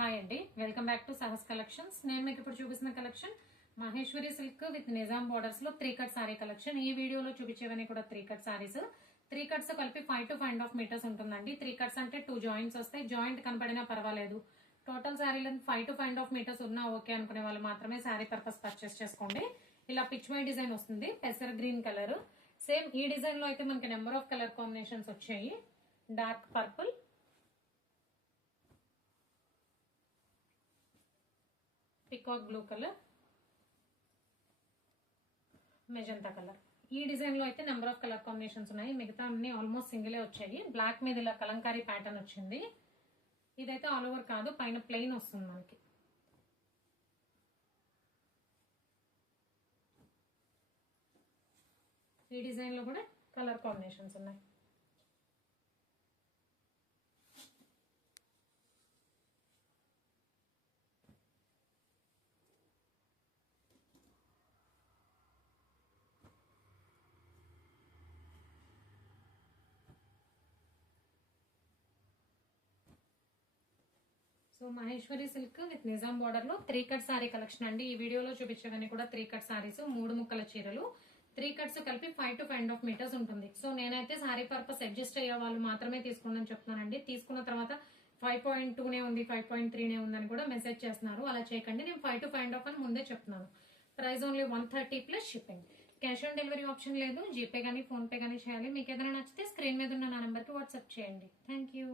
Hi అండి, welcome back to Sahas collections. నేను మీకు ఇప్పుడు చూపిస్తున్న collection Maheshwari silk with Nizam borders లో 3 కట్ సారీ కలెక్షన్. ఈ వీడియోలో చూపించేవన్నీ కూడా 3 కట్ సారీస్. 3 కట్స్ కలిపి 5 to 5.5 మీటర్స్ ఉంటుందండి. 3 కట్స్ అంటే 2 జాయింట్స్ వస్తాయి. జాయింట్ కనపడినా పర్వాలేదు. Total sari length 5 to 5.5 metres ఉన్నా ఓకే అనుకునే వాళ్ళు మాత్రమే సారీ పర్పస్ పర్చేస్ చేసుకోండి. ఇలా పిచ్ మై డిజైన్ వస్తుంది, పెసర్ గ్రీన్ కలర్. సేమ్ ఈ డిజైన్ లో అయితే మనకి నెంబర్ ఆఫ్ కలర్ కాంబినేషన్స్ వచ్చాయి. Dark purple, peacock blue colour, magenta colour. ఈ డిజైన్ లో అయితే నెంబర్ ఆఫ్ కలర్ కాంబినేషన్స్ ఉన్నాయి. మిగతా అన్ని ఆల్మోస్ట్ సింగిలే వచ్చాయి. బ్లాక్ మీద ఇలా కలంకారీ ప్యాటర్న్ వచ్చింది. ఇదైతే ఆల్ ఓవర్ కాదు, పైన ప్లెయిన్ వస్తుంది మనకి. ఈ డిజైన్ లో కూడా కలర్ కాంబినేషన్స్ ఉన్నాయి. So Maheshwari silk with Nizam border లో 3 కట్ సారీ కలెక్షన్ అండి. ఈ వీడియోలో చూపించేవన్నీ కూడా 3 కట్ సారీస్, 3 ముక్కల చీరలు. 3 కట్స్ కలిపి 5 to 5.5 మీటర్స్ ఉంటుంది. సో నేనైతే సారీ పర్పస్ అడ్జస్ట్ అయ్యే వాళ్ళు మాత్రమే తీసుకోండి చెప్తున్నానండి. తీసుకున్న తర్వాత 5.2 ఉంది, 5.3 ఉందని కూడా మెసేజ్ చేస్తున్నారు. అలా చేయకండి. నేను 5 to 5.5 అని ముందే చెప్తున్నాను. Price only 130 plus shipping. Cash on delivery option లేదు. జీపే గానీ ఫోన్ పే గానీ చేయాలి. మీకు ఏదైనా నచ్చితే స్క్రీన్ మీద ఉన్న నా నెంబర్ కి వాట్సాప్ చేయండి. Thank you.